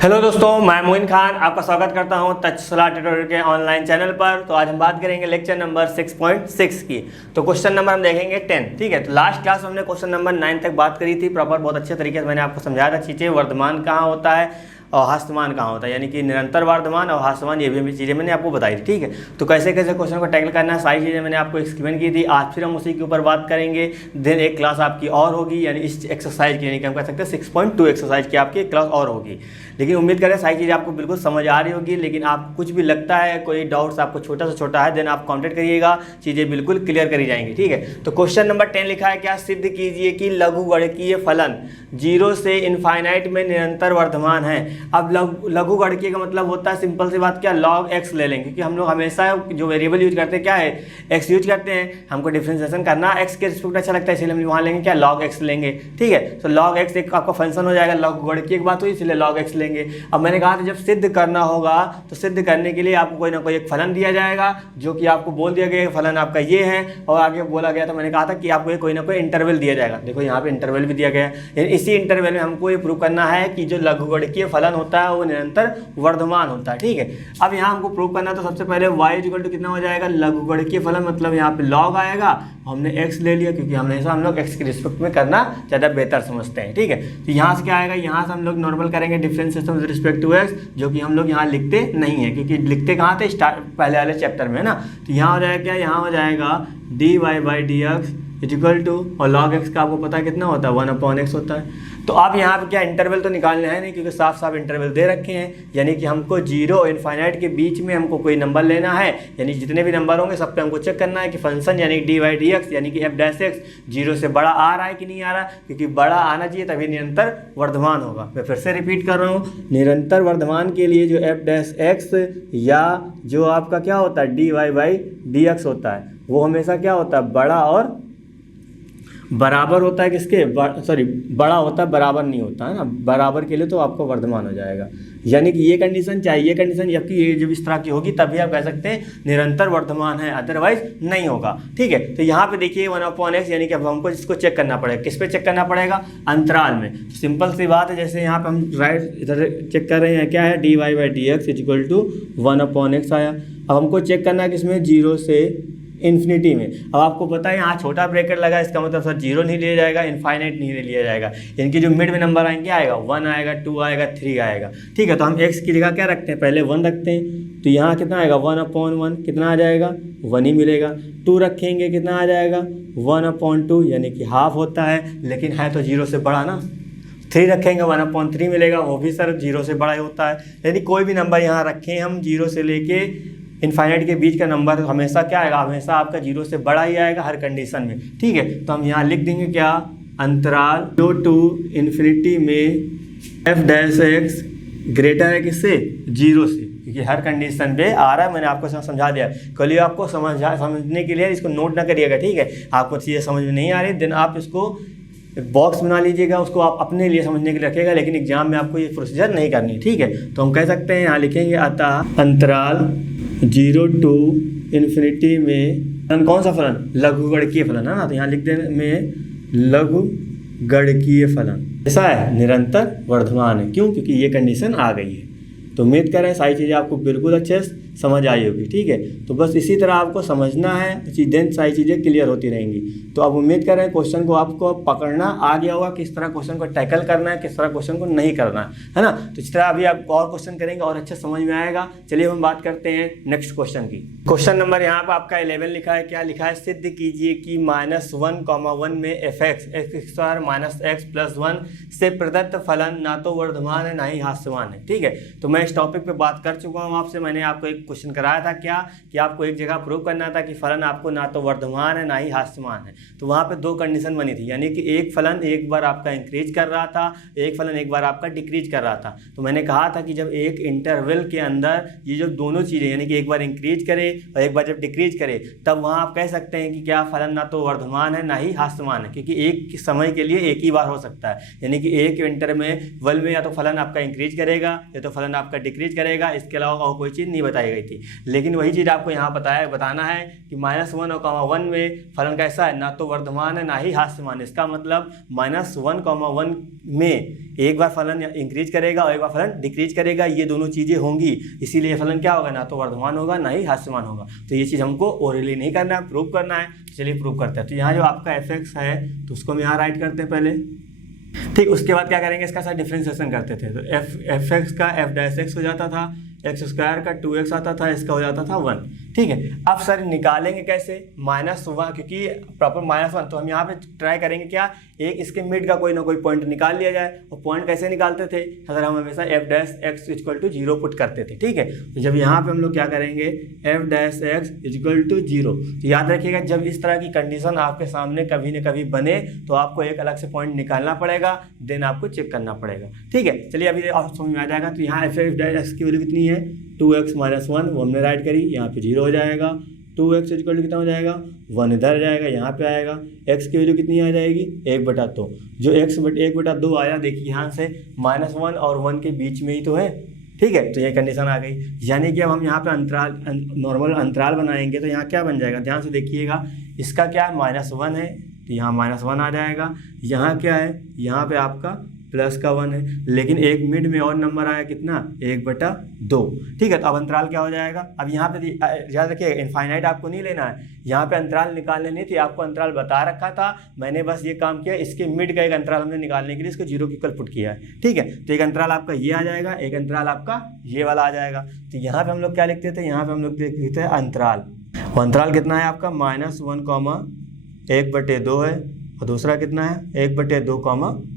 Hello दोस्तों, मैं मोइन खान आपका स्वागत करता हूं तक्षशिला ट्यूटोरियल के ऑनलाइन चैनल पर। तो आज हम बात करेंगे लेक्चर नंबर 6.6 की। तो क्वेश्चन नंबर हम देखेंगे 10। ठीक है, तो लास्ट क्लास में हमने क्वेश्चन नंबर 9 तक बात करी थी प्रॉपर, बहुत अच्छे तरीके से मैंने आपको समझाया था चीज़ें। वर्धमान कहाँ होता है और हास्यमान कहाँ होता है, यानी कि निरंतर वर्धमान और हास्यमान, ये भी चीज़ें मैंने आपको बताई थी। ठीक है, तो कैसे कैसे क्वेश्चन को टैकल करना है सारी चीज़ें मैंने आपको एक्सप्लेन की थी। आज फिर हम उसी के ऊपर बात करेंगे। देन एक क्लास आपकी और होगी, यानी इस एक्सरसाइज की, यानी कि हम कह सकते हैं 6.2 एक्सरसाइज की आपकी क्लास और होगी। लेकिन उम्मीद करें सारी चीज़ें आपको बिल्कुल समझ आ रही होगी। लेकिन आप कुछ भी लगता है, कोई डाउट्स आपको छोटा से छोटा है, देन आप कॉन्टेक्ट करिएगा, चीज़ें बिल्कुल क्लियर करी जाएंगी। ठीक है, तो क्वेश्चन नंबर 10 लिखा है, क्या सिद्ध कीजिए कि लघुगणकीय फलन 0 से इनफाइनाइट में निरंतर वर्धमान है। अब लघुगणकीय का मतलब होता है सिंपल सी बात, क्या लॉग एक्स ले लेंगे, क्योंकि हम लोग हमेशा जो वेरिएबल यूज करते हैं क्या है, एक्स यूज करते हैं। हमको डिफरेंशिएशन करना एक्स के रिस्पेक्ट अच्छा लगता है, इसलिए हम वहाँ लेंगे क्या, लॉग एक्स लेंगे। ठीक है, तो लॉग एक्स एक आपका फंक्शन हो जाएगा। लघुगणकीय की बात हुई इसलिए लॉग एक्स लेंगे। अब मैंने कहा था जब सिद्ध करना होगा तो सिद्ध करने के लिए आपको कोई ना कोई एक फलन दिया जाएगा, जो कि आपको बोल दिया गया फलन आपका ये है, और आगे बोला गया था, मैंने कहा था कि आपको कोई ना कोई इंटरवल दिया जाएगा। देखो यहाँ पे इंटरवल भी दिया गया है। इसी इंटरवल में हमको ये प्रूव करना है कि जो लघुगणकीय फलन होता है वो निरंतर वर्धमान होता है। ठीक है, अब यहाँ हमको प्रूव करना है, तो सबसे पहले y इक्वल टू कितना हो जाएगा, लघुगणकीय फलन मतलब यहाँ पे log आएगा। हमने x ले लिया क्योंकि हमेशा हम लोग x के रिस्पेक्ट में करना ज़्यादा बेहतर समझते हैं। ठीक है, तो यहाँ से क्या आएगा, यहाँ से हम लोग नॉर्मल करेंगे differentiation with respect to x, जो कि हम लोग यहाँ लिखते नहीं है, क्योंकि लिखते कहाँ थे, पहले वाले चैप्टर में है ना। तो यहाँ हो जाएगा क्या, यहाँ हो जाएगा dy/dx इक्वल टू, और log x का आपको पता है कितना होता है, 1/x होता है। तो आप यहाँ पे क्या इंटरवल तो निकालने हैं नहीं, क्योंकि साफ साफ इंटरवल दे रखे हैं, यानी कि हमको 0 और इनफाइनाइट के बीच में हमको कोई नंबर लेना है। यानी जितने भी नंबर होंगे सब पे हमको चेक करना है कि फंक्शन यानी dy/dx यानी कि f' 0 से बड़ा आ रहा है कि नहीं आ रहा, क्योंकि बड़ा आना चाहिए तभी निरंतर वर्धमान होगा। मैं फिर से रिपीट कर रहा हूँ, निरंतर वर्धमान के लिए जो f' या जो आपका क्या होता है dy/dx होता है, वो हमेशा क्या होता है, बड़ा और बराबर होता है। किसके, बड़ा होता है, बराबर नहीं होता है ना। बराबर के लिए तो आपको वर्धमान हो जाएगा, यानी कि ये कंडीशन चाहिए, कंडीशन जबकि ये जब इस तरह की होगी तभी आप कह सकते हैं निरंतर वर्धमान है, अदरवाइज नहीं होगा। ठीक है, तो यहाँ पे देखिए 1/x, यानी कि अब हमको इसको चेक करना पड़ेगा। किस पे चेक करना पड़ेगा, अंतराल में। सिंपल सी बात है, जैसे यहाँ पे हम राइट इधर चेक कर रहे हैं, क्या है, dy/dx इक्वल टू 1/x आया। अब हमको चेक करना है किसमें, 0 से इन्फिनिटी में। अब आपको पता है यहाँ छोटा ब्रैकेट लगा, इसका मतलब सर 0 नहीं लिया जाएगा, इनफाइनाइट नहीं लिया जाएगा। इनकी जो मिड में नंबर आएंगे आएगा 1 आएगा, 2 आएगा, 3 आएगा। ठीक है, तो हम x की जगह क्या रखते हैं, पहले 1 रखते हैं, तो यहाँ कितना आएगा, 1/1, कितना आ जाएगा, 1 ही मिलेगा। 2 रखेंगे, कितना आ जाएगा, 1/2, यानी कि हाफ होता है, लेकिन है तो 0 से बड़ा ना। 3 रखेंगे, 1/3 मिलेगा, वो भी सर 0 से बड़ा ही होता है। यानी कोई भी नंबर यहाँ रखें हम, 0 से लेके इनफाइनाइट के बीच का नंबर हमेशा क्या आएगा, हमेशा आपका 0 से बड़ा ही आएगा हर कंडीशन में। ठीक है, तो हम यहाँ लिख देंगे क्या, अंतराल 0 टू इन्फिनिटी में f' ग्रेटर है किससे, 0 से, क्योंकि हर कंडीशन पे आ रहा है। मैंने आपको समझा दिया। कल आपको समझने के लिए इसको नोट ना करिएगा। ठीक है, आपको चीज़ें समझ में नहीं आ रही, देन आप इसको एक बॉक्स बना लीजिएगा, उसको आप अपने लिए समझने के लिए रखिएगा, लेकिन एग्जाम में आपको ये प्रोसीजर नहीं करनी। ठीक है, तो हम कह सकते हैं यहाँ लिखेंगे, अतः अंतराल 0 टू इन्फिनिटी में फलन, कौन सा फलन, लघुगणकीय फलन है ना। तो यहाँ लिख देने में लघुगणकीय फलन ऐसा है, निरंतर वर्धमान है। क्यों, क्योंकि ये कंडीशन आ गई है। तो उम्मीद करें सारी चीज़ें आपको बिल्कुल अच्छे से समझ आई होगी। ठीक है, तो बस इसी तरह आपको समझना है, देन सारी चीज़ें क्लियर होती रहेंगी। तो अब उम्मीद कर रहे हैं क्वेश्चन को आपको पकड़ना आ गया होगा, किस तरह क्वेश्चन को टैकल करना है, किस तरह क्वेश्चन को नहीं करना है ना। तो इस तरह अभी आप और क्वेश्चन करेंगे और अच्छे समझ में आएगा। चलिए हम बात करते हैं नेक्स्ट क्वेश्चन की। क्वेश्चन नंबर यहाँ पर आपका 11 लिखा है, क्या लिखा है, सिद्ध कीजिए कि -1,1 में f(x² - x+1) से प्रदत्त फलन ना तो वर्धमान है ना ही हास्यमान है। ठीक है, तो मैं इस टॉपिक पे बात कर चुका हूँ आपसे। मैंने आपको एक क्वेश्चन कराया था, क्या कि आपको एक जगह प्रूव करना था कि फलन आपको ना तो वर्धमान है ना ही हास्यमान है। तो वहाँ पे 2 कंडीशन बनी थी, यानी कि एक फलन एक बार आपका इंक्रीज कर रहा था, एक फलन एक बार आपका डिक्रीज कर रहा था। तो मैंने कहा था कि जब एक इंटरवल के अंदर ये जो दोनों चीज़ें, यानी कि एक बार इंक्रीज करे और एक बार जब डिक्रीज करे, तब वहाँ आप कह सकते हैं कि क्या फलन ना तो वर्धमान है ना ही हास्यमान है, क्योंकि एक समय के लिए एक ही बार हो सकता है। यानी कि एक इंटरवल में या तो फलन आपका इंक्रीज करेगा या तो फलन आपका डिक्रीज करेगा, इसके अलावा और कोई चीज़ नहीं बताएगा। बताई गई थी। लेकिन वही चीज़ आपको यहाँ बताना है कि -1 और 1 में फलन कैसा है, ना तो वर्धमान है ना ही हास्यमान। इसका मतलब -1, 1 में एक बार फलन इंक्रीज करेगा और एक बार फलन डिक्रीज करेगा, ये दोनों चीज़ें होंगी, इसीलिए फलन क्या होगा, ना तो वर्धमान होगा ना ही हास्यमान होगा। तो ये चीज़ हमको ओरली नहीं करना है, प्रूव करना है। चलिए प्रूव करते हैं। तो यहाँ जो आपका f(x) है तो उसको हम यहाँ राइट करते हैं पहले, ठीक। उसके बाद क्या करेंगे, इसका साथ डिफ्रेंसिएशन करते थे। तो f(x) का f' हो जाता था, x² का 2x आता था, इसका हो जाता था 1, ठीक है। अब सर निकालेंगे कैसे, -1, क्योंकि प्रॉपर -1, तो हम यहाँ पे ट्राई करेंगे क्या, एक इसके मिड का कोई ना कोई पॉइंट निकाल लिया जाए। और पॉइंट कैसे निकालते थे, अगर हम हमेशा f' = 0 पुट करते थे, ठीक है। तो जब यहाँ पे हम लोग क्या करेंगे, f' = 0, तो याद रखिएगा जब इस तरह की कंडीशन आपके सामने कभी न कभी बने तो आपको एक अलग से पॉइंट निकालना पड़ेगा, देन आपको चेक करना पड़ेगा, ठीक है। चलिए अभी आप समझ में आ जाएगा। तो यहाँ f' की वैल्यू कितनी है, 2x - 1, वो हमने राइट करी, यहाँ पे 0 हो जाएगा। 2x = कितना हो जाएगा, 1 इधर जाएगा, यहाँ पे आएगा। x की वैल्यू कितनी आ जाएगी, 1/2। जो x 1/2 आया, देखिए यहाँ से -1 और 1 के बीच में ही तो है, ठीक है। तो ये कंडीशन आ गई, यानी कि अब हम यहाँ पे अंतराल, नॉर्मल अंतराल बनाएंगे तो यहाँ क्या बन जाएगा, ध्यान से देखिएगा। इसका क्या है, -1 है तो यहाँ -1 आ जाएगा। यहाँ क्या है, यहाँ पे आपका +1 है, लेकिन एक मिड में और नंबर आया कितना, 1/2, ठीक है। तो अब अंतराल क्या हो जाएगा, अब यहाँ पे याद रखिए इनफाइनाइट आपको नहीं लेना है, यहाँ पे अंतराल निकालने नहीं थी, आपको अंतराल बता रखा था, मैंने बस ये काम किया, इसके मिड का एक अंतराल हमने निकालने के लिए इसको 0 के इक्वल पुट किया है, ठीक है। तो एक अंतराल आपका ये आ जाएगा, एक अंतराल आपका ये वाला आ जाएगा। तो यहाँ पे हम लोग क्या लिखते थे, यहाँ पे हम लोग लिखते थे अंतराल, और अंतराल कितना है आपका, -1, 1/2 है, और दूसरा कितना है, 1/2,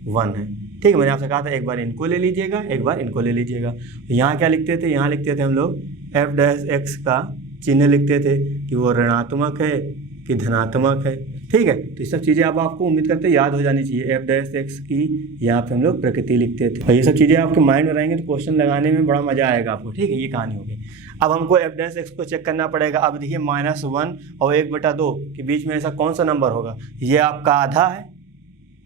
1 है, ठीक है। मैंने आपसे कहा था एक बार इनको ले लीजिएगा, एक बार इनको ले लीजिएगा। यहाँ क्या लिखते थे, यहाँ लिखते थे हम लोग f' का चिन्ह लिखते थे कि वो ऋणात्मक है कि धनात्मक है, ठीक है। तो ये सब चीज़ें अब आपको उम्मीद करते हैं याद हो जानी चाहिए। f' की यहाँ पे हम लोग प्रकृति लिखते थे, और ये सब चीज़ें आपके माइंड में रहेंगे तो क्वेश्चन लगाने में बड़ा मजा आएगा आपको, ठीक है। ये कहानी होगी। अब हमको f' को चेक करना पड़ेगा। अब देखिए -1 और 1/2 के बीच में ऐसा कौन सा नंबर होगा, ये आपका आधा है,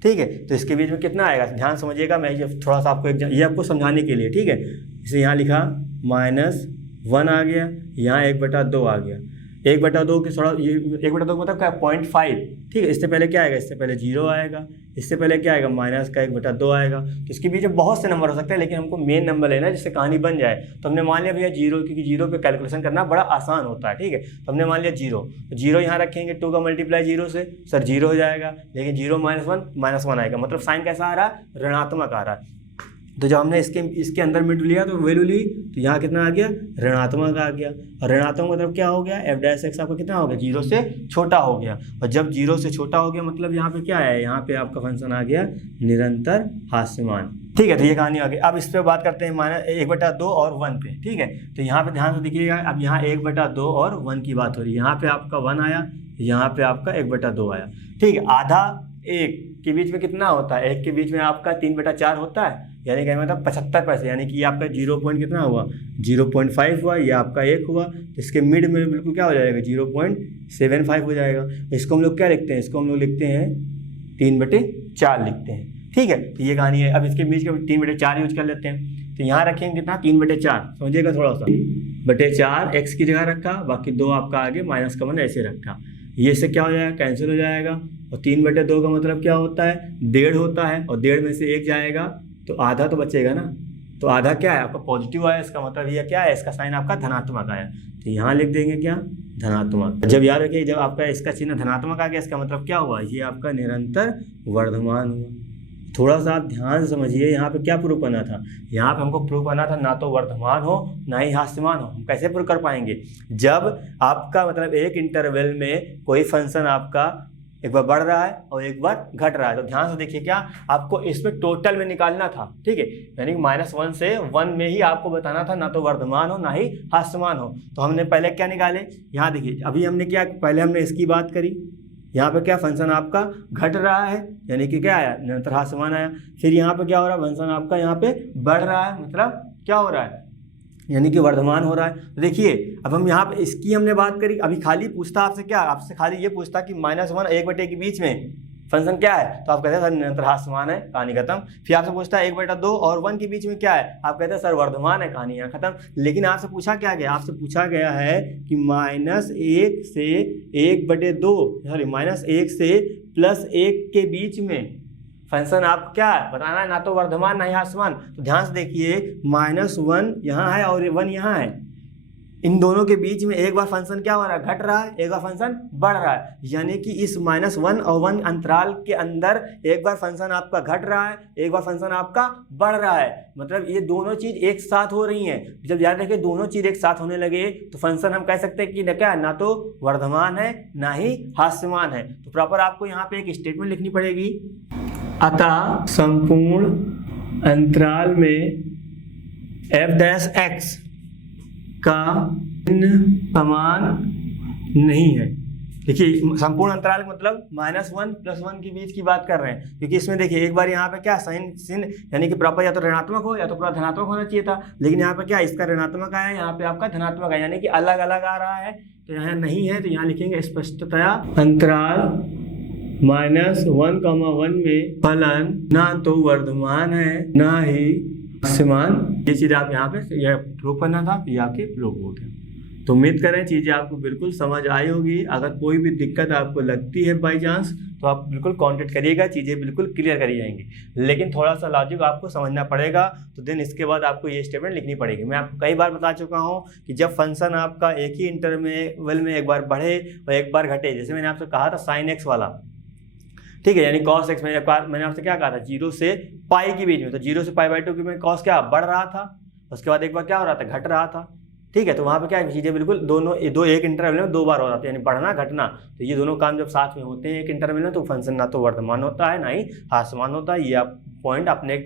ठीक है। तो इसके बीच में कितना आएगा, ध्यान समझिएगा, मैं ये थोड़ा सा आपको ये आपको समझाने के लिए, ठीक है। इसे यहाँ लिखा -1 आ गया, यहाँ 1/2 आ गया। 1/2 के थोड़ा ये 1/2 मतलब क्या, 0.5, ठीक है। इससे पहले क्या आएगा, इससे पहले 0 आएगा, इससे पहले क्या आएगा, -1/2 आएगा। तो इसके बीच में बहुत से नंबर हो सकते हैं, लेकिन हमको मेन नंबर लेना है जिससे कहानी बन जाए। तो हमने मान लिया भैया 0, क्योंकि 0 पे कैलकुलेशन करना बड़ा आसान होता है, ठीक है। तो हमने मान लिया 0, तो 0 यहाँ रखेंगे, 2 का मल्टीप्लाई 0 से, सर 0 हो जाएगा, लेकिन 0 - 1 आएगा, मतलब साइन कैसा आ रहा है, ऋणात्मक आ रहा है। तो जब हमने इसके अंदर मिड लिया तो वैल्यू ली, तो यहाँ कितना आ गया, ऋणात्मक आ गया। और ऋणात्मक मतलब क्या हो गया, f' आपका कितना हो गया, 0 से छोटा हो गया। और जब 0 से छोटा हो गया मतलब यहाँ पे क्या है, यहाँ पे आपका फंक्शन आ गया निरंतर हास्यमान, ठीक है। तो ये कहानी आ गई। अब इस पर बात करते हैं -1/2 और 1 पे, ठीक है। तो यहाँ पे ध्यान से देखिएगा, अब यहाँ 1/2 और 1 की बात हो रही है। यहाँ पे आपका 1 आया, यहाँ पे आपका 1/2 आया, ठीक है। आधा 1 के बीच में कितना होता है, 1 के बीच में आपका 3/4 होता है, यानी कि मतलब 75 पैसे, यानी कि ये आपका 0 पॉइंट कितना हुआ, 0.5 हुआ, ये आपका 1 हुआ। तो इसके मिड में बिल्कुल क्या हो जाएगा, 0.75 हो जाएगा। इसको हम लोग क्या लिखते हैं, इसको हम लोग लिखते हैं 3/4 लिखते हैं, ठीक है। तो ये कहानी है। अब इसके बीच का 3/4 यूज कर लेते हैं। तो यहाँ रखेंगे कितना, 3/4, समझिएगा थोड़ा सा, 4 x की जगह रखा, बाकी 2 आपका आगे माइनस का मन ऐसे रखा, ये से क्या हो जाएगा, कैंसिल हो जाएगा। और 3/2 का मतलब क्या होता है, 1.5 होता है, और 1.5 में से 1 जाएगा तो आधा तो बचेगा ना। तो आधा क्या है आपका, पॉजिटिव आया, इसका मतलब ये क्या है, इसका साइन आपका धनात्मक आया, तो यहाँ लिख देंगे क्या, धनात्मक। जब याद रखिए, जब आपका इसका चिन्ह धनात्मक आ गया, इसका मतलब क्या हुआ, ये आपका निरंतर वर्धमान हुआ। थोड़ा सा आप ध्यान से समझिए, यहाँ पे क्या प्रूव करना था, यहाँ पे हमको प्रूव करना था ना तो वर्धमान हो ना ही हास्यमान हो। हम कैसे प्रूव कर पाएंगे, जब आपका मतलब एक इंटरवल में कोई फंक्शन आपका एक बार बढ़ रहा है और एक बार घट रहा है। तो ध्यान से देखिए, क्या आपको इसमें टोटल में निकालना था, ठीक है। यानी कि -1 से 1 में ही आपको बताना था ना तो वर्धमान हो ना ही हास्यमान हो। तो हमने पहले क्या निकाले, यहाँ देखिए, अभी हमने क्या, पहले हमने इसकी बात करी, यहाँ पे क्या फंक्शन आपका घट रहा है, यानी कि क्या आया, निरंतर हास्यमान आया। फिर यहाँ पे क्या हो रहा है, फंक्शन आपका यहाँ पे बढ़ रहा है, मतलब क्या हो रहा है, यानी कि वर्धमान हो रहा है। तो देखिए, अब हम यहाँ पे इसकी हमने बात करी, अभी खाली पूछता आपसे क्या, आपसे खाली ये पूछता कि -1 1/1 के बीच में फंक्शन क्या है, तो आप कहते हैं सर निरंतर हाथ समान है, कहानी खत्म। फिर आपसे पूछता है 1/2 और 1 के बीच में क्या है, आप कहते हैं सर वर्धमान है, कहानी यहाँ खत्म। लेकिन आपसे पूछा क्या गया, आपसे पूछा गया है कि -1 से 1/2 सॉरी -1 से +1 के बीच में फंक्शन आपको क्या है बताना है, ना तो वर्धमान ना ही हाथ समान। तो ध्यान से देखिए -1 यहाँ है और 1 यहाँ है, इन दोनों के बीच में एक बार फंक्शन क्या हो रहा है, घट रहा है, एक बार फंक्शन बढ़ रहा है। यानी कि इस -1 और 1 अंतराल के अंदर एक बार फंक्शन आपका घट रहा है, एक बार फंक्शन आपका बढ़ रहा है। मतलब ये दोनों चीज़ एक साथ हो रही हैं। जब याद रखिए दोनों चीज़ एक साथ होने लगे तो फंक्शन हम कह सकते हैं कि क्या है, ना तो वर्धमान है ना ही हास्यमान है। तो प्रॉपर आपको यहाँ पे एक स्टेटमेंट लिखनी पड़ेगी, अतः संपूर्ण अंतराल में f' का समान नहीं है। देखिए संपूर्ण अंतराल का मतलब -1 + 1 के बीच की बात कर रहे हैं, क्योंकि इसमें देखिए एक बार यहाँ पे क्या साइन sin यानी कि प्रॉपर या तो ऋणात्मक हो या तो पूरा धनात्मक होना चाहिए था, लेकिन यहाँ पे क्या इसका ऋणात्मक आया, यहाँ पे आपका धनात्मक है, यानी कि अलग अलग आ रहा है। तो यहाँ नहीं है तो यहाँ लिखेंगे स्पष्टतया अंतराल -1, 1 में फलन ना तो वर्धमान है ना ही हास्यमान। ये चीज़ आप यहाँ पे यह प्रूव करना था, ये आपके प्रूव हो गया। तो उम्मीद करें चीज़ें आपको बिल्कुल समझ आई होगी। अगर कोई भी दिक्कत आपको लगती है बाई चांस तो आप बिल्कुल कांटेक्ट करिएगा, चीज़ें बिल्कुल क्लियर करी जाएंगी। लेकिन थोड़ा सा लॉजिक आपको समझना पड़ेगा, तो देन इसके बाद आपको ये स्टेटमेंट लिखनी पड़ेगी। मैं आपको कई बार बता चुका हूँ कि जब फंक्शन आपका एक ही इंटरवल में एक बार बढ़े और एक बार घटे, जैसे मैंने आपसे कहा था sin x वाला, ठीक है, यानी cos x में एक बार मैंने आपसे क्या कहा था 0 से पाई के बीच में, तो 0 से π/2 के में cos क्या बढ़ रहा था, उसके बाद एक बार क्या हो रहा था, घट रहा था। ठीक है, तो वहाँ पे क्या चीज़ें बिल्कुल दोनों एक इंटरवल में 2 बार हो रहा था, यानी बढ़ना घटना। तो ये दोनों काम जब साथ में होते हैं एक इंटरवल में तो फंक्शन ना तो वर्धमान होता है ना ही हास्यमान होता है। ये आप पॉइंट अपने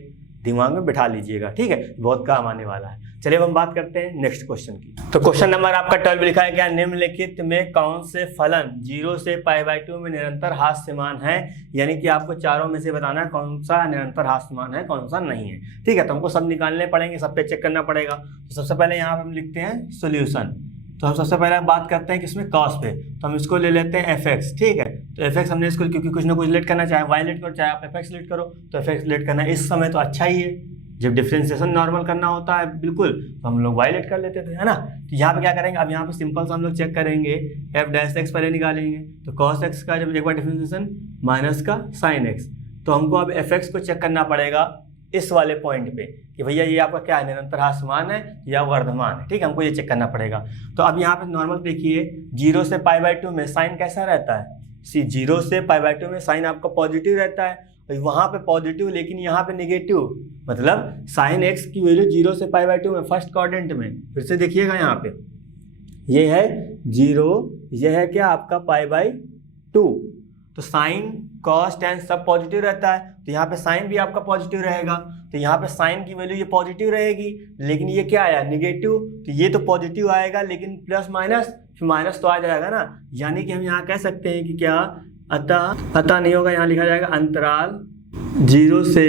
दिमाग में बिठा लीजिएगा, ठीक है, बहुत काम आने वाला है। चलिए अब हम बात करते हैं नेक्स्ट क्वेश्चन की। तो क्वेश्चन नंबर आपका 12 लिखा है क्या, निम्नलिखित में कौन से फलन 0 से π/2 में निरंतर हास्यमान है। यानी कि आपको चारों में से बताना है कौन सा निरंतर हास्यमान है कौन सा नहीं है। ठीक है, तो हमको सब निकालने पड़ेंगे, सब पे चेक करना पड़ेगा। तो सबसे पहले यहाँ पे हम लिखते हैं सोल्यूशन। तो हम सबसे पहले बात करते हैं किसमें, कॉस पे। तो हम इसको ले लेते हैं fx, ठीक है। तो fx हमने इसको क्योंकि कुछ ना कुछ लेट करना, चाहे y लेट करो चाहे आप fx लेट करो, तो fx लेट करना इस समय तो अच्छा ही है। जब डिफरेंशिएशन नॉर्मल करना होता है बिल्कुल तो हम लोग y लेट कर लेते थे, है ना। तो यहाँ पे क्या करेंगे, अब यहाँ पे सिंपल सा हम लोग चेक करेंगे, f' पहले निकालेंगे। तो cos x का जब एक बार डिफरेंशिएशन माइनस का sin x, तो हमको अब fx को चेक करना पड़ेगा इस वाले पॉइंट पे कि भैया ये आपका क्या है, निरंतर हास्यमान है या वर्धमान है। ठीक है, हमको ये चेक करना पड़ेगा। तो अब यहाँ पे नॉर्मल देखिए 0 से π/2 में साइन कैसा रहता है, 0 से π/2 में साइन आपका पॉजिटिव रहता है, वहाँ पे पॉजिटिव लेकिन यहाँ पे नेगेटिव, मतलब साइन x की वैल्यू 0 से π/2 में फर्स्ट क्वाड्रेंट में। फिर से देखिएगा यहाँ पे ये है 0, ये है क्या आपका π/2। तो साइन कॉस टेन सब पॉजिटिव रहता है, तो यहाँ पे साइन भी आपका पॉजिटिव रहेगा। तो यहाँ पे साइन की वैल्यू ये पॉजिटिव रहेगी, लेकिन ये क्या आया नेगेटिव, तो ये तो पॉजिटिव आएगा लेकिन प्लस माइनस, फिर माइनस तो आ जाएगा ना। यानी कि हम यहाँ कह सकते हैं कि क्या, अतः नहीं होगा, यहाँ लिखा जाएगा अंतराल 0 से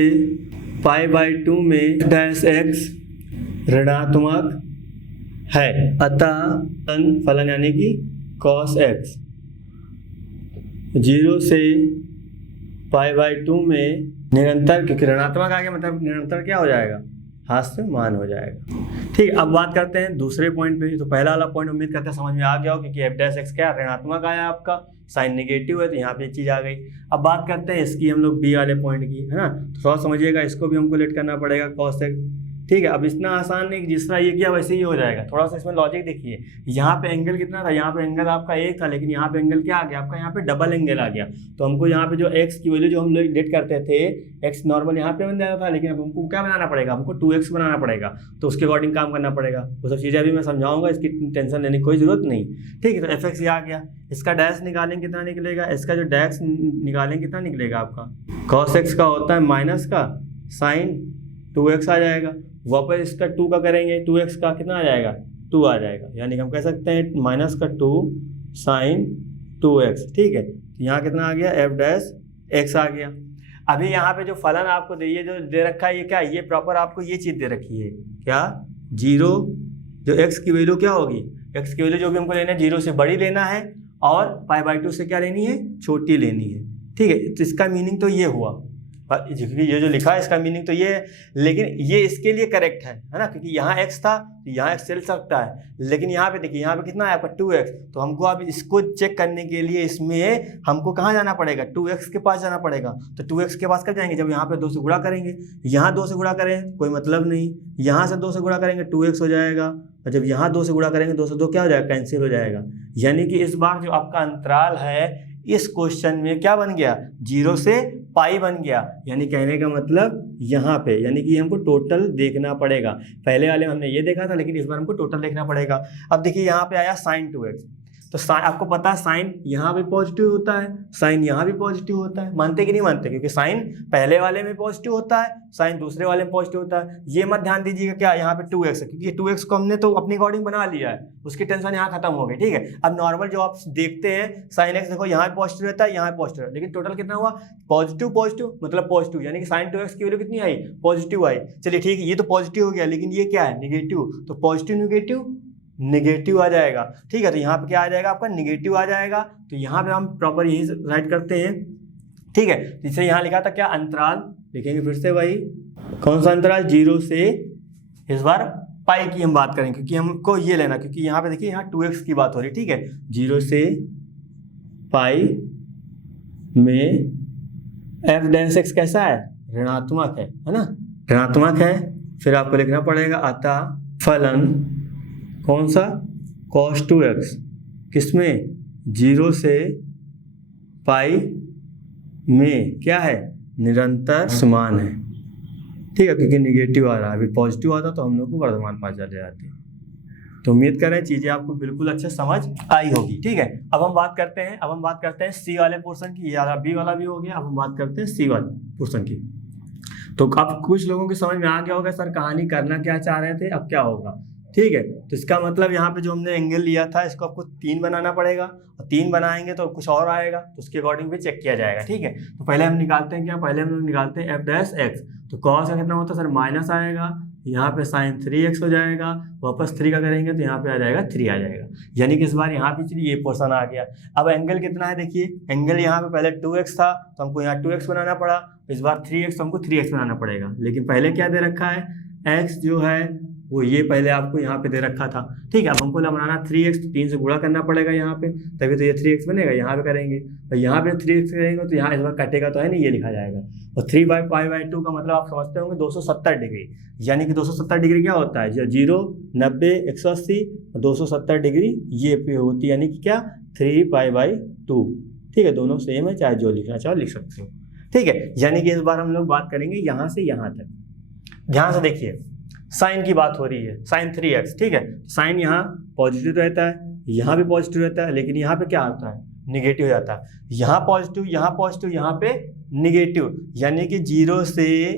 π/2 में डैश x ऋणात्मक है। अतः फलन यानी कि cos x 0 से π/2 में निरंतर, क्योंकि ऋणात्मक आ गया मतलब निरंतर क्या हो जाएगा, हास्यमान हो जाएगा। ठीक है, अब बात करते हैं दूसरे पॉइंट पे। तो पहला वाला पॉइंट उम्मीद करते हैं समझ में आ गया हो, क्योंकि f' क्या ऋणात्मक आया आपका, साइन नेगेटिव है तो यहाँ पे चीज़ आ गई। अब बात करते हैं इसकी हम लोग बी वाले पॉइंट की, है ना। तो थोड़ा समझिएगा, इसको भी हमको लेट करना पड़ेगा cos x। ठीक है, अब इतना आसान नहीं, जिस तरह ये किया वैसे ही हो जाएगा। थोड़ा सा इसमें लॉजिक देखिए, यहाँ पे एंगल कितना था, यहाँ पे एंगल आपका 1 था, लेकिन यहाँ पे एंगल क्या आ गया आपका, यहाँ पे डबल एंगल आ गया। तो हमको यहाँ पे जो x की वैल्यू जो हम लोग डेट करते थे, x नॉर्मल यहाँ पे बन जाता था, लेकिन अब हमको क्या बनाना पड़ेगा, हमको 2x बनाना पड़ेगा। तो उसके अकॉर्डिंग काम करना पड़ेगा। वो सब चीज़ें अभी मैं समझाऊंगा, इसकी टेंशन लेने की कोई ज़रूरत नहीं। ठीक है, तो fx ये आ गया। इसका डैश निकालेंगे कितना निकलेगा, इसका जो डैश निकालेंगे कितना निकलेगा आपका, cos x का होता है माइनस का साइन 2x आ जाएगा। वापस इसका 2 का करेंगे, 2x का कितना आ जाएगा, 2 आ जाएगा। यानी कि हम कह सकते हैं माइनस का 2 साइन 2x। ठीक है, तो यहाँ कितना आ गया, f' आ गया। अभी यहाँ पे जो फलन आपको जो दे रखा है, ये क्या है, ये प्रॉपर आपको ये चीज़ दे रखी है क्या, 0 जो x की वैल्यू क्या होगी, x की वैल्यू जो भी हमको लेना है 0 से बड़ी लेना है और π/2 से क्या लेनी है, छोटी लेनी है। ठीक है, तो इसका मीनिंग तो ये हुआ, क्योंकि ये जो लिखा है इसका मीनिंग तो ये है, लेकिन ये इसके लिए करेक्ट है ना, क्योंकि यहाँ x था तो यहाँ x चल सकता है, लेकिन यहाँ पे देखिए यहाँ पे कितना है आपका 2x, तो हमको अब इसको चेक करने के लिए इसमें हमको कहाँ जाना पड़ेगा, 2x के पास जाना पड़ेगा। तो 2x के पास कब जाएंगे, जब यहाँ पे 2 से गुणा करेंगे, यहाँ 2 से गुणा करें कोई मतलब नहीं, यहाँ से 2 से गुणा करेंगे 2x हो जाएगा, और जब यहाँ 2 से गुणा करेंगे 2 से 2 क्या हो जाएगा, कैंसिल हो जाएगा। यानी कि इस बार जो आपका अंतराल है इस क्वेश्चन में क्या बन गया, 0 से पाई बन गया। यानी कहने का मतलब यहाँ पे, यानी कि हमको टोटल देखना पड़ेगा। पहले वाले में हमने ये देखा था, लेकिन इस बार हमको टोटल देखना पड़ेगा। अब देखिए यहाँ पे आया sin 2x, तो आपको पता है साइन यहाँ भी पॉजिटिव होता है, साइन यहाँ भी पॉजिटिव होता है, मानते कि नहीं मानते, क्योंकि साइन पहले वाले में पॉजिटिव होता है, साइन दूसरे वाले में पॉजिटिव होता है। ये मत ध्यान दीजिएगा क्या यहाँ पे 2x है, क्योंकि 2x को हमने तो अपनी अकॉर्डिंग बना लिया है, उसकी टेंशन यहाँ खत्म हो गई। ठीक है, अब नॉर्मल जो आप देखते हैं साइन x देखो यहाँ पॉजिटिव रहता है, यहाँ पॉजिटिव है, लेकिन टोटल कितना हुआ, पॉजिटिव पॉजिटिव मतलब पॉजिटिव, यानी कि साइन 2x की वैल्यू कितनी आई, पॉजिटिव आई। चलिए ठीक है, ये तो पॉजिटिव हो गया, लेकिन ये क्या है, निगेटिव, तो पॉजिटिव निगेटिव नेगेटिव आ जाएगा। ठीक है, तो यहाँ पे क्या आ जाएगा आपका, नेगेटिव आ जाएगा। तो यहाँ पे हम प्रॉपर यही राइट करते हैं। ठीक है, जिससे यहाँ लिखा था क्या, अंतराल लिखेंगे फिर से वही, कौन सा अंतराल, 0 से, इस बार पाई की हम बात करेंगे, क्योंकि हमको ये लेना, क्योंकि यहाँ पे देखिए यहाँ 2x की बात हो रही है। ठीक है, 0 से पाई में f डैश x कैसा है, ऋणात्मक है ना, ऋणात्मक है। फिर आपको लिखना पड़ेगा अतः फलन कौन सा, cos 2x, किसमें, 0 से पाई में क्या है, निरंतर समान है। ठीक है, क्योंकि निगेटिव आ रहा है, अभी पॉजिटिव आता तो हम लोग को वर्धमान पा चले जाते। तो उम्मीद कर रहे हैं चीज़ें आपको बिल्कुल अच्छे समझ आई होगी। ठीक है, अब हम बात करते हैं सी वाले पोर्शन की। ये बी वाला भी हो गया, अब हम बात करते हैं सी वाले पोर्शन की। तो अब कुछ लोगों की समझ में आ गया होगा सर कहानी करना क्या चाह रहे थे, अब क्या होगा। ठीक है, तो इसका मतलब यहाँ पे जो हमने एंगल लिया था इसको आपको 3 बनाना पड़ेगा, और 3 बनाएंगे तो कुछ और आएगा, तो उसके अकॉर्डिंग भी चेक किया जाएगा। ठीक है, तो पहले हम निकालते हैं क्या, पहले हम लोग निकालते हैं एफ डैश एक्स। तो कॉस का कितना होता है सर, माइनस आएगा, यहाँ पे साइन 3x हो जाएगा, वापस 3 का करेंगे तो यहाँ पे आ जाएगा 3 आ जाएगा। यानी कि इस बार यहाँ पे चलिए ये पोर्शन आ गया। अब एंगल कितना है देखिए, एंगल यहाँ पे पहले 2x था तो हमको यहाँ 2x बनाना पड़ा, इस बार 3x तो हमको 3x बनाना पड़ेगा। लेकिन पहले क्या दे रखा है, x जो है वो ये पहले आपको यहाँ पे दे रखा था। ठीक है, अब हमको बनाना 3x, तो 3 से गुणा करना पड़ेगा यहाँ पे, तभी तो ये 3x बनेगा। यहाँ पे करेंगे और यहाँ पे 3x करेंगे तो यहाँ इस बार कटेगा तो है नहीं, ये लिखा जाएगा। और 3/π/2 का मतलब आप समझते होंगे 270 डिग्री, यानी कि 270 डिग्री क्या होता है, 0, 90, 180, 270 डिग्री ये पे होती है, यानी कि क्या, 3π/2। ठीक है, दोनों सेम है, चाहे जो लिखना चाहो लिख सकते हो। ठीक है, यानी कि इस बार हम लोग बात करेंगे यहाँ से यहाँ तक। ध्यान से देखिए, साइन की बात हो रही है, साइन 3x। ठीक है, साइन यहाँ पॉजिटिव रहता है, यहाँ भी पॉजिटिव रहता है, लेकिन यहाँ पे क्या आता है, निगेटिव हो जाता है। यहाँ पॉजिटिव, यहाँ पे निगेटिव, यानी कि 0 से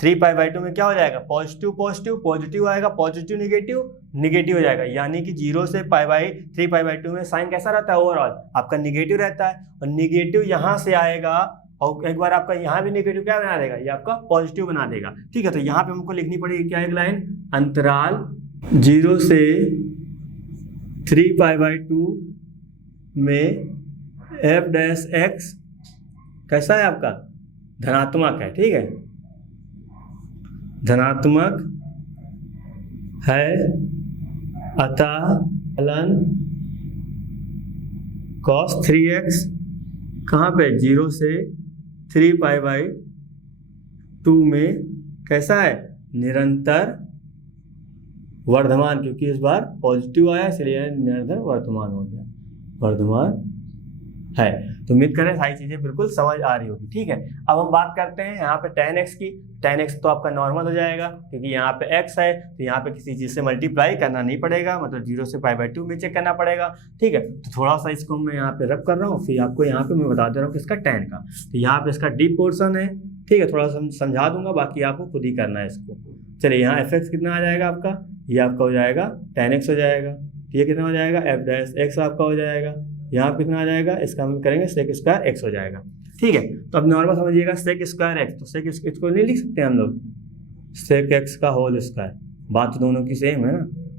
3π/2 में क्या हो जाएगा, पॉजिटिव पॉजिटिव पॉजिटिव आएगा, पॉजिटिव निगेटिव निगेटिव हो जाएगा। यानी कि 0 से 3π/2 में साइन कैसा रहता है, ओवरऑल आपका निगेटिव रहता है, और निगेटिव यहाँ से आएगा और एक बार आपका यहाँ भी नेगेटिव क्या बना देगा, ये आपका पॉजिटिव बना देगा। ठीक है, तो यहाँ पे हमको लिखनी पड़ेगी क्या, एक लाइन, अंतराल 0 से 3π/2 में f डैश x कैसा है आपका, धनात्मक है। ठीक है, धनात्मक है, अतः फलन cos 3x कहाँ पे, 0 से 3π/2 में कैसा है, निरंतर वर्धमान, क्योंकि इस बार पॉजिटिव आया इसलिए निरंतर वर्धमान हो गया, वर्धमान है। तो उम्मीद करें सारी चीज़ें बिल्कुल समझ आ रही होगी। ठीक है, अब हम बात करते हैं यहाँ पे tan x की। tan x तो आपका नॉर्मल हो जाएगा, क्योंकि यहाँ पे x है तो यहाँ पे किसी चीज़ से मल्टीप्लाई करना नहीं पड़ेगा, मतलब 0 से π/2 में चेक करना पड़ेगा। ठीक है, तो थोड़ा सा इसको मैं यहाँ पे रब कर रहा हूँ, फिर आपको यहाँ पे मैं बता दे रहा हूँ किसका, tan का। तो यहाँ पे इसका डीप पोर्शन है। ठीक है, थोड़ा सा समझा दूंगा, बाकी आपको खुद ही करना है इसको। चलिए, यहाँ fx कितना आ जाएगा आपका, ये आपका हो जाएगा tan x हो जाएगा। ये कितना हो जाएगा, f डैश x आपका हो जाएगा। यहाँ पे कितना आ जाएगा, इसका हम करेंगे sec स्क्वायर x हो जाएगा। ठीक है, तो अब नॉर्मल समझिएगा sec स्क्वायर x, तो sec इसको नहीं लिख सकते हम लोग, sec x का होल स्क्वायर, बात तो दोनों की सेम है ना।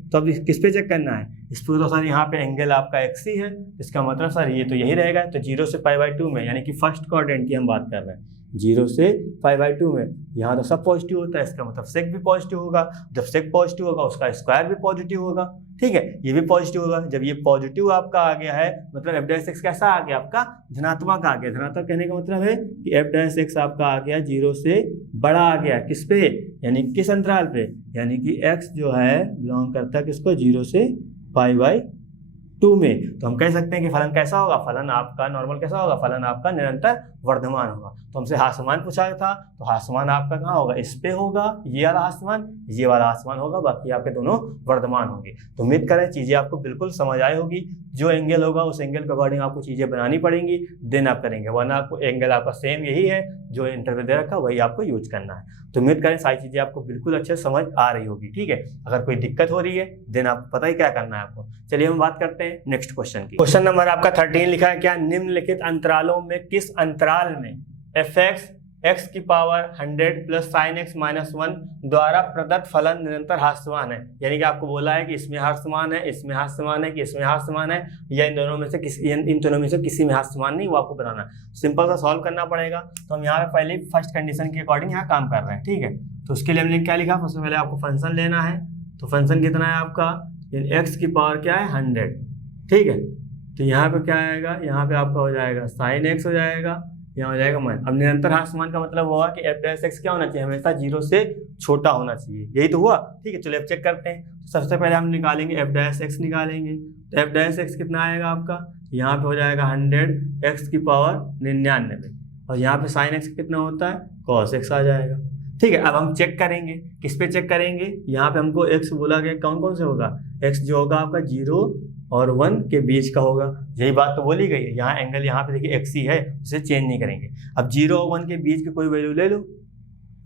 तो अब किस पे चेक करना है, इस पर तो सर यहाँ पे एंगल आपका एक्स ही है, इसका मतलब सर ये तो यही रहेगा। तो 0 से π/2 में, यानी कि फर्स्ट क्वाड्रेंट की हम बात कर रहे हैं, 0 से π/2 में यहाँ तो सब पॉजिटिव होता है, इसका मतलब सेक भी पॉजिटिव होगा। जब सेक पॉजिटिव होगा उसका स्क्वायर भी पॉजिटिव होगा, ठीक है, ये भी पॉजिटिव होगा। जब ये पॉजिटिव आपका आ गया है, मतलब f' कैसा आ गया आपका, धनात्मक आ गया। धनात्मक कहने का मतलब है कि f' आपका आ गया 0 से बड़ा आ गया, किस पे, यानी किस अंतराल पे, यानी कि x जो है बिलोंग करता है किसको, 0 से π/2 में। तो हम कह सकते हैं कि फलन कैसा होगा, फलन आपका नॉर्मल कैसा होगा, फलन आपका निरंतर वर्धमान होगा। तो हमसे हास्यमान पूछा था, तो हास्यमान आपका कहाँ होगा, इस पे होगा, ये वाला हास्यमान, ये वाला हास्यमान होगा, बाकी आपके दोनों वर्धमान होंगे। तो उम्मीद करें चीज़ें आपको बिल्कुल समझ आई होगी। जो एंगल होगा उस एंगल के अकॉर्डिंग आपको चीज़ें बनानी पड़ेंगी, देन आप करेंगे, वरना आपको एंगल आपका सेम यही है जो इंटरव्यू दे रखा वही आपको यूज करना है। तो उम्मीद करें सारी चीज़ें आपको बिल्कुल अच्छे से समझ आ रही होगी, ठीक है। अगर कोई दिक्कत हो रही है देन आपको पता ही क्या करना है आपको। चलिए हम बात करते हैं नेक्स्ट क्वेश्चन की। क्वेश्चन नंबर आपका 13 लिखा है, क्या निम्नलिखित अंतरालों में किस अंतराल में f(x) x की power 100 plus sin x minus 1 द्वारा प्रदत्त फलन निरंतर हास्यमान है। यानी कि आपको बोला है कि इसमें हास्यमान है, इसमें हास्यमान है, कि इसमें हास्यमान है, या इन दोनों में से किसी में हास्यमान नहीं, वो आपको बनाना है। सिंपल सा सॉल्व करना पड़ेगा। तो हम यहाँ पे पहले फर्स्ट कंडीशन के अकॉर्डिंग यहाँ काम कर रहे हैं, ठीक है। तो उसके लिए हमने क्या लिखा, सबसे पहले आपको फंक्शन लेना है। तो फंक्शन कितना है आपका, x की पावर क्या है 100, ठीक है। तो यहाँ पे क्या आएगा, यहाँ पे आपका हो जाएगा sin x हो जाएगा, यहाँ हो जाएगा मान। अब निरंतर हास्यमान का मतलब हुआ कि f' क्या होना चाहिए, हमेशा 0 से छोटा होना चाहिए, यही तो हुआ, ठीक है। चलिए अब चेक करते हैं। तो सबसे पहले हम निकालेंगे f' निकालेंगे। तो f' कितना आएगा आपका, यहाँ पे हो जाएगा 100 x की पावर 99, और यहाँ पे sin x कितना होता है, cos x आ जाएगा, ठीक है। अब हम चेक करेंगे, किस पे चेक करेंगे, यहाँ पे हमको x बोला गया, कौन कौन से होगा, x जो होगा आपका 0 और 1 के बीच का होगा, यही बात तो बोली गई है। यहाँ एंगल यहाँ पे देखिए x ही है, इसे चेंज नहीं करेंगे। अब 0 और 1 के बीच की कोई वैल्यू ले लो,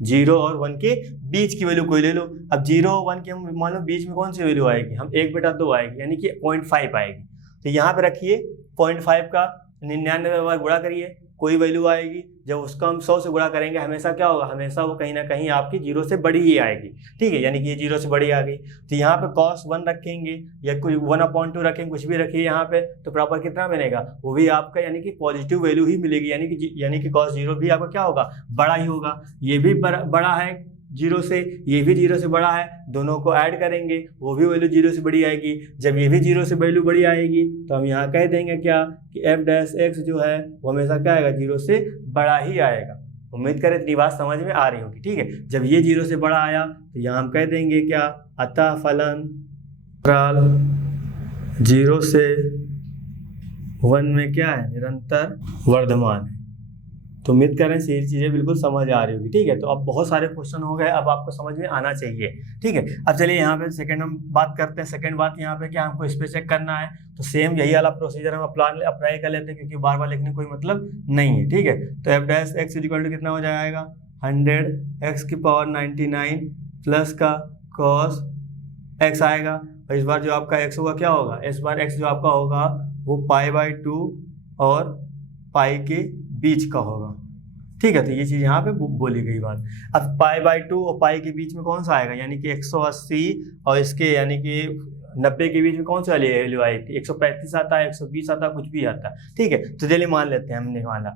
0 और 1 के बीच की वैल्यू कोई ले लो। अब 0 और 1 के हम मान लो बीच में कौन सी वैल्यू आएगी, हम 1/2 आएगी, यानी कि 0.5 आएगी। तो यहाँ पे रखिए 0.5 का 99 बार गुणा करिए, कोई वैल्यू आएगी। जब उसका हम 100 से गुणा करेंगे, हमेशा क्या होगा, हमेशा वो कहीं ना कहीं आपकी 0 से बड़ी ही आएगी, ठीक है, यानी कि ये 0 से बड़ी आ गई। तो यहाँ पे cos 1 रखेंगे या कोई 1/2 रखेंगे, कुछ भी रखिए यहाँ पे, तो प्रॉपर कितना बनेगा, वो भी आपका यानी कि पॉजिटिव वैल्यू ही मिलेगी, यानी कि cos 0 भी आपका क्या होगा, बड़ा ही होगा। ये भी बड़ा है 0 से, ये भी 0 से बड़ा है, दोनों को ऐड करेंगे, वो भी वैल्यू 0 से बड़ी आएगी। जब ये भी 0 से वैल्यू बड़ी आएगी तो हम यहाँ कह देंगे क्या कि f' जो है वो हमेशा क्या आएगा, 0 से बड़ा ही आएगा। उम्मीद करें इतनी बात समझ में आ रही होगी, ठीक है। जब ये 0 से बड़ा आया तो यहाँ हम कह देंगे क्या, अतः फलन 0 से 1 में क्या है, निरंतर वर्धमान है। तो उम्मीद करें ये चीज़ें बिल्कुल समझ आ रही होगी, ठीक है। तो अब बहुत सारे क्वेश्चन हो गए, अब आपको समझ में आना चाहिए, ठीक है। अब चलिए यहाँ पे सेकंड हम बात करते हैं। सेकंड बात यहाँ पे क्या, हमको इस पे चेक करना है। तो सेम यही वाला प्रोसीजर हम अप्लाई कर लेते हैं, क्योंकि बार बार लिखने कोई मतलब नहीं है, ठीक है। तो f' इक्वल टू कितना हो जाएगा, 100 x की पावर 99 प्लस का cos x आएगा। और इस बार जो आपका x होगा क्या होगा, इस बार x जो आपका होगा वो π/2 और पाई के बीच का होगा, ठीक है। तो ये चीज़ यहाँ पे बोली गई बात। अब π/2 और पाई के बीच में कौन सा आएगा, यानी कि 180 और इसके यानी कि 90 के बीच में कौन सी वाली वैल्यू आएगी, 135 आता है, 120 आता है, कुछ भी आता है, ठीक है। तो चलिए मान लेते हैं हमने माना।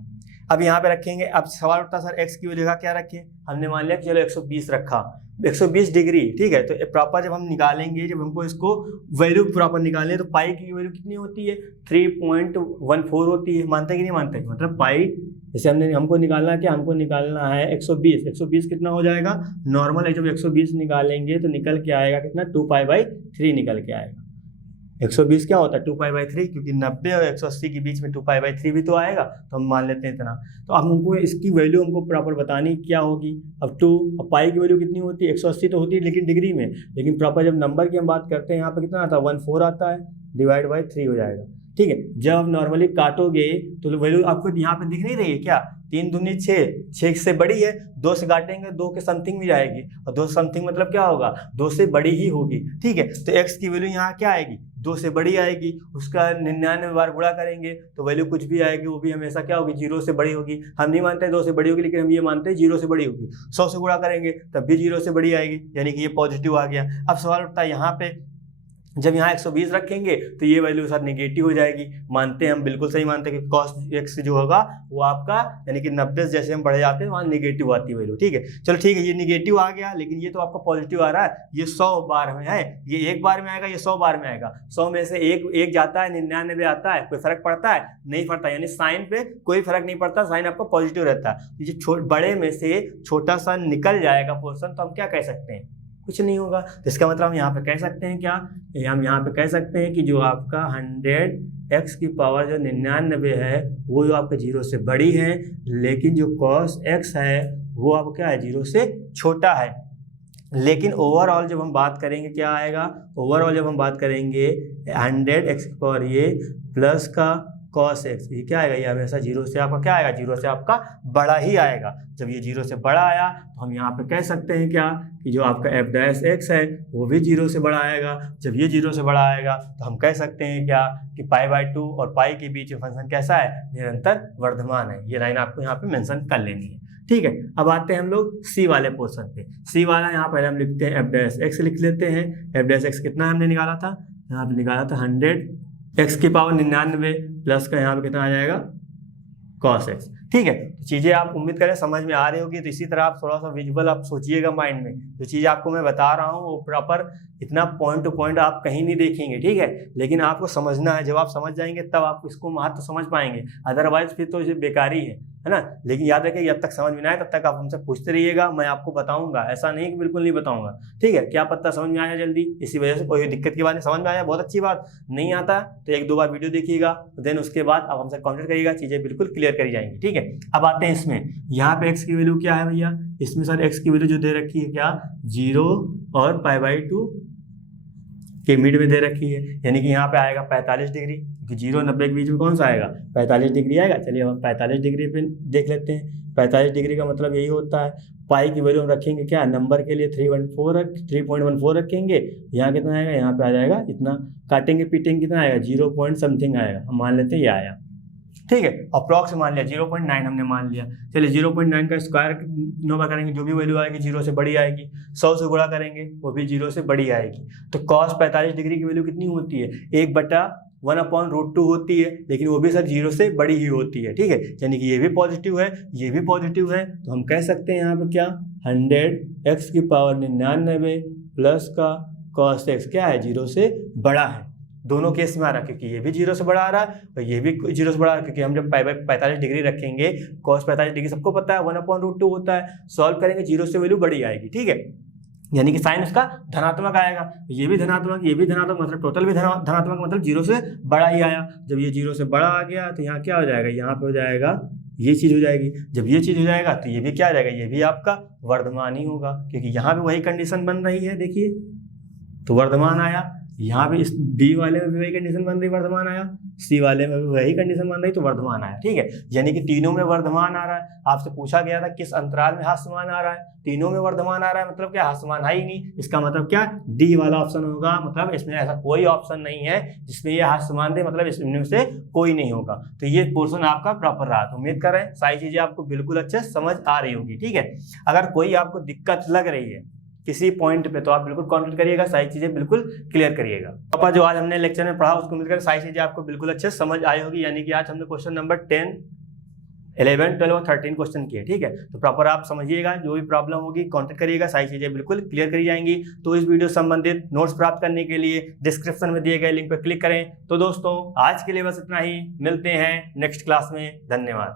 अब यहाँ पे रखेंगे। अब सवाल उठता सर x की जगह क्या रखे, हमने मान लिया कि चलो 120 रखा, 120 डिग्री, ठीक है। तो प्रॉपर जब हम निकालेंगे, जब हमको इसको वैल्यू प्रॉपर निकालें, तो पाई की वैल्यू कितनी होती है, 3.14 होती है। मानते कि नहीं मानते, मतलब पाई जैसे हमको निकालना है, क्या हमको निकालना है 120 कितना हो जाएगा, नॉर्मल है। जब 120 निकालेंगे तो निकल के आएगा कितना, 2π/3 निकल के आएगा। 120 क्या होता है, 2π/3, क्योंकि 90 और 180 के बीच में 2π/3 भी तो आएगा, तो हम मान लेते हैं इतना। तो अब हमको इसकी वैल्यू हमको प्रॉपर बतानी क्या होगी। अब 2 और पाई की वैल्यू कितनी होती है, 180 तो होती है लेकिन डिग्री में, लेकिन प्रॉपर जब नंबर की हम बात करते हैं यहाँ पे कितना आता है, 14 आता है, डिवाइड बाई 3 हो जाएगा, ठीक है। जब आप नॉर्मली काटोगे तो वैल्यू आपको यहाँ पे दिख नहीं रही है क्या, 3 दूनी 6 से बड़ी है, 2 से काटेंगे 2 के समथिंग में जाएगी, और 2 समथिंग मतलब क्या होगा, 2 से बड़ी ही होगी, ठीक है। तो x की वैल्यू यहाँ क्या आएगी, 2 से बड़ी आएगी, उसका 99 बार गुणा करेंगे तो वैल्यू कुछ भी आएगी, वो भी हमेशा क्या होगी, 0 से बड़ी होगी। हम नहीं मानते 2 से बड़ी होगी, लेकिन हम ये मानते हैं 0 से बड़ी होगी। 100 से गुणा करेंगे तब भी 0 से बड़ी आएगी, यानी कि ये पॉजिटिव आ गया। अब सवाल उठता है यहाँ पे जब यहाँ 120 रखेंगे तो ये वैल्यू सर निगेटिव हो जाएगी। मानते हैं हम, बिल्कुल सही मानते हैं कि cos x जो होगा वो आपका यानी कि 90 जैसे हम बढ़े जाते हैं वहाँ निगेटिव आती है वैल्यू। ठीक है, चलो ठीक है, ये निगेटिव आ गया, लेकिन ये तो आपका पॉजिटिव आ रहा है। ये 100 बार में है, ये एक बार में आएगा, ये 100 बार में आएगा। 100 में से एक जाता है, 99 आता है, कोई फर्क पड़ता है? नहीं पड़ता, यानी साइन पे कोई फर्क नहीं पड़ता, साइन आपका पॉजिटिव रहता है। ये बड़े में से छोटा सा निकल जाएगा पोर्शन, तो हम क्या कह सकते हैं? कुछ नहीं होगा। तो इसका मतलब हम यहाँ पे कह सकते हैं क्या? हम यहाँ पे कह सकते हैं कि जो आपका 100x की पावर जो 99 है वो जो आपके 0 से बड़ी है, लेकिन जो cos x है वो आपका क्या है? 0 से छोटा है। लेकिन ओवरऑल जब हम बात करेंगे क्या आएगा? ओवरऑल जब हम बात करेंगे 100x की पावर ये प्लस का cos x, ये क्या आएगा? ये हमेशा 0 से आपका क्या आएगा? 0 से आपका बड़ा ही आएगा। जब ये 0 से बड़ा आया तो हम यहाँ पे कह सकते हैं क्या कि जो आपका f' है वो भी 0 से बड़ा आएगा। जब ये 0 से बड़ा आएगा तो हम कह सकते हैं क्या कि π/2 और पाई के बीच में फंक्शन कैसा है? निरंतर वर्धमान है। ये लाइन आपको यहाँ पे मेंशन कर लेनी है। ठीक है, अब आते हैं हम लोग सी वाले पोर्शन पे। सी वाला यहाँ पहले हम लिखते हैं f' लिख लेते हैं। f' कितना हमने निकाला था? यहाँ पे निकाला था 100x की पावर 99 प्लस का यहाँ पे कितना आ जाएगा? cos x। ठीक है, तो चीज़ें आप उम्मीद करें समझ में आ रही होगी। तो इसी तरह आप थोड़ा सा विजुअल आप सोचिएगा माइंड में। जो चीज़ आपको मैं बता रहा हूँ वो प्रॉपर इतना पॉइंट टू पॉइंट आप कहीं नहीं देखेंगे। ठीक है, लेकिन आपको समझना है। जब आप समझ जाएंगे तब आप इसको महत्व समझ पाएंगे, अदरवाइज फिर तो इसे बेकारी है ना। लेकिन याद रखिए, जब तक समझ में ना आए तब तक आप हमसे पूछते रहिएगा, मैं आपको बताऊंगा। ऐसा नहीं कि बिल्कुल नहीं बताऊंगा। ठीक है, क्या पता समझ में आया जल्दी, इसी वजह से कोई दिक्कत की बात नहीं। समझ में आया बहुत अच्छी बात, नहीं आता तो 1-2 बार वीडियो देखिएगा, देन उसके बाद आप हमसे कॉन्टेक्ट करिएगा, चीज़ें बिल्कुल क्लियर करी जाएंगी। ठीक है, अब आते हैं इसमें। यहाँ पे x की वैल्यू क्या है भैया? इसमें सर x की वैल्यू जो दे रखी है क्या? 0 और π/2 के मिड में दे रखी है, यानी कि यहाँ पे आएगा 45 डिग्री, क्योंकि 0 और 90 के बीच में कौन सा आएगा? 45 डिग्री आएगा। चलिए हम 45 डिग्री पे देख लेते हैं। 45 डिग्री का मतलब यही होता है, पाई की वैल्यू हम रखेंगे क्या? नंबर के लिए 3.14 रखेंगे। यहाँ कितना आएगा? यहाँ पे आ जाएगा इतना, काटेंगे पीटेंगे कितना आएगा? 0 पॉइंट समथिंग आएगा। हम मान लेते हैं ये आया। ठीक है, अप्रॉक्स मान लिया 0.9 हमने मान लिया। चलिए 0.9 का स्क्वायर 9 बार करेंगे, जो भी वैल्यू आएगी 0 से बड़ी आएगी। 100 से गुणा करेंगे वो भी 0 से बड़ी आएगी। तो cos 45 डिग्री की वैल्यू कितनी होती है? 1/1/√2 होती है, लेकिन वो भी सर 0 से बड़ी ही होती है। ठीक है, यानी कि ये भी पॉजिटिव है, ये भी पॉजिटिव है। तो हम कह सकते हैं यहाँ पे क्या? 100x की पावर 99 प्लस का cos x क्या है? 0 से बड़ा है। दोनों केस में आ रहा है, क्योंकि ये भी 0 से बड़ा आ रहा है और ये भी 0 से बड़ा आ रहा है, क्योंकि हम जब 45 डिग्री रखेंगे, cos 45 डिग्री सबको पता है 1/√2 होता है। सॉल्व करेंगे 0 से वैल्यू बड़ी आएगी। ठीक है, यानी कि साइन उसका धनात्मक आएगा। ये भी धनात्मक, ये भी धनात्मक, मतलब टोटल भी धनात्मक, मतलब 0 से बड़ा ही आया। जब ये 0 से बड़ा आ गया तो यहाँ क्या हो जाएगा? यहाँ पे हो जाएगा ये चीज़ हो जाएगी। जब ये चीज़ हो जाएगा तो ये भी क्या आ जाएगा? ये भी आपका वर्धमान ही होगा, क्योंकि यहाँ पे वही कंडीशन बन रही है। देखिए तो वर्धमान आया, यहाँ पे इस डी वाले में भी वही कंडीशन बन रही, वर्धमान आया, सी वाले में भी वही कंडीशन बन रही, तो वर्धमान आया। ठीक है, यानी कि तीनों में वर्धमान आ रहा है। आपसे पूछा गया था किस अंतराल में ह्रासमान आ रहा है, तीनों में वर्धमान आ रहा है, मतलब क्या? ह्रासमान है ही नहीं। इसका मतलब क्या? डी वाला ऑप्शन होगा। मतलब इसमें ऐसा कोई ऑप्शन नहीं है जिसमें ये ह्रासमान दे, मतलब इसमें से कोई नहीं होगा। तो ये पोर्शन आपका प्रॉपर रहा। तो उम्मीद कर रहे हैं सारी चीजें आपको बिल्कुल अच्छे समझ आ रही होगी। ठीक है, अगर कोई आपको दिक्कत लग रही है किसी पॉइंट पे तो आप बिल्कुल कॉन्टेक्ट करिएगा, सारी चीजें बिल्कुल क्लियर करिएगा। पापा जो आज हमने लेक्चर में पढ़ा उसको उम्मीद कर सारी चीजें आपको बिल्कुल अच्छे समझ आई होगी। यानी कि आज हमने क्वेश्चन नंबर 10, 11, 12 और 13 क्वेश्चन किए। ठीक है, तो प्रॉपर आप समझिएगा, जो भी प्रॉब्लम होगी कॉन्टेक्ट करिएगा, सारी चीजें बिल्कुल क्लियर करी जाएंगी। तो इस वीडियो संबंधित नोट्स प्राप्त करने के लिए डिस्क्रिप्शन में दिए गए लिंक पर क्लिक करें। तो दोस्तों आज के लिए बस इतना ही, मिलते हैं नेक्स्ट क्लास में। धन्यवाद।